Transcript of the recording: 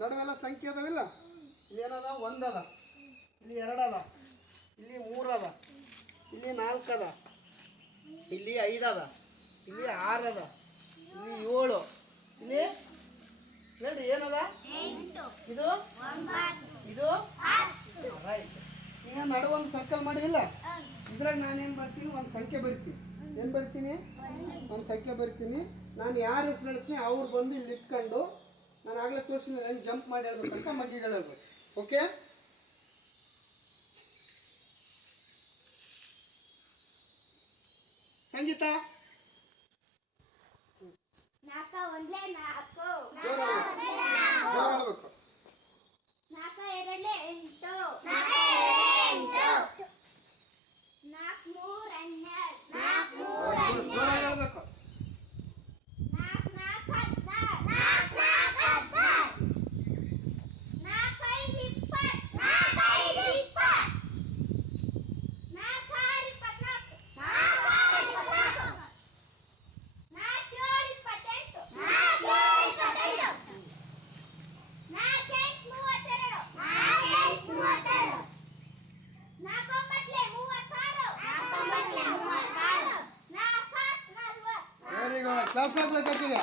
ನಡುವೆಲ್ಲ ಸಂಖ್ಯೆ ಅದಾವಿಲ್ಲ. ಇಲ್ಲಿ ಏನದ? 1 ಅದ, ಇಲ್ಲಿ 2 ಅದ, ಇಲ್ಲಿ 3 ಅದ, ಇಲ್ಲಿ 4 ಅದ, ಇಲ್ಲಿ 5 ಅದ, ಇಲ್ಲಿ 6 ಅದ, ಇಲ್ಲಿ 7, ಇಲ್ಲಿ ಹೇಳ್ರಿ ಏನದ? ಇದು ಇದು ರೈಟ್. ಈಗ ನಡು ಒಂದು ಸರ್ಕಲ್ ಮಾಡಿಲ್ಲ. ಇದ್ರಾಗ ನಾನೇನು ಬರ್ತೀನಿ? ಒಂದು ಸಂಖ್ಯೆ ಬರಿತೀನಿ. ಏನು ಬರ್ತೀನಿ? ಒಂದು ಸಂಖ್ಯೆ ಬರ್ತೀನಿ. ನಾನು ಯಾರು ಹೆಸರು ಹೇಳ್ತೀನಿ ಅವ್ರು ಬಂದು ಇಲ್ಲಿ ಇಟ್ಕೊಂಡು ನಾನು ಆಗಲೇ ತೋರಿಸಿದ ಹೆಂಗೆ ಜಂಪ್ ಮಾಡಿ ಹೇಳ್ಬೇಕಂತ ಮಗ್ಗಿಗಳು ಹೇಳ್ಬೇಕು. ಓಕೆ? ಸಂಗೀತ ಜೋರ ಹೇಳ್ಬೇಕು. 4 2 8 4 3 12 ಜೋರ ಹೇಳ್ಬೇಕು. 4 4 ವೆರಿ ಗುಡ್. ಕ್ಲಾಸ್ ಆಗಬೇಕಾಗಿದೆ.